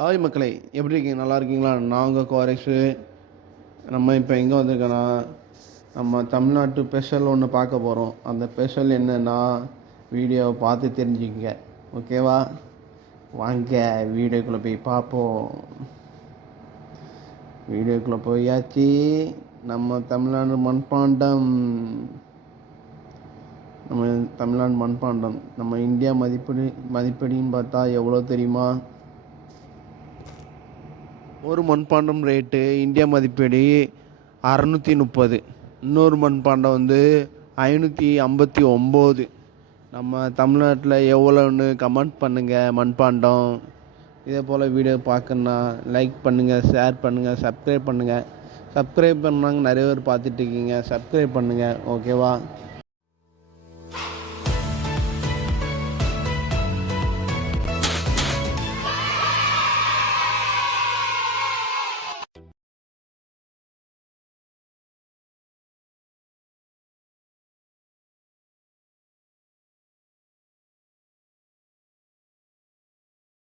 Hi மக்களே, எப்படி இருக்கீங்க? நல்லா இருக்கீங்களா? நான் உங்கள் கோரேஷு. நம்ம இப்போ எங்கே வந்திருக்கோன்னா, நம்ம தமிழ்நாட்டு ஸ்பெஷல் ஒன்று பார்க்க போகிறோம். அந்த ஸ்பெஷல் என்னென்னா வீடியோவை பார்த்து தெரிஞ்சுக்கங்க, ஓகேவா? வாங்க வீடியோக்குள்ளே போய் பார்ப்போம். வீடியோக்குள்ளே போயாச்சு. நம்ம தமிழ்நாடு மண்பாண்டம், நம்ம இந்தியா மதிப்படின்னு பார்த்தா எவ்வளோ தெரியுமா? ஒரு மண்பாண்டம் ரேட்டு இந்தியா மதிப்படி 630. இன்னொரு மண்பாண்டம் 559. நம்ம தமிழ்நாட்டில் எவ்வளோன்னு கமெண்ட் பண்ணுங்கள். மண்பாண்டம் இதே போல் வீடியோ பார்க்கணுன்னா லைக் பண்ணுங்கள், ஷேர் பண்ணுங்கள், சப்ஸ்கிரைப் பண்ணுங்கள். சப்ஸ்கிரைப் பண்ணாங்க நிறைய பேர் பார்த்துட்ருக்கீங்க, சப்ஸ்கிரைப் பண்ணுங்கள், ஓகேவா?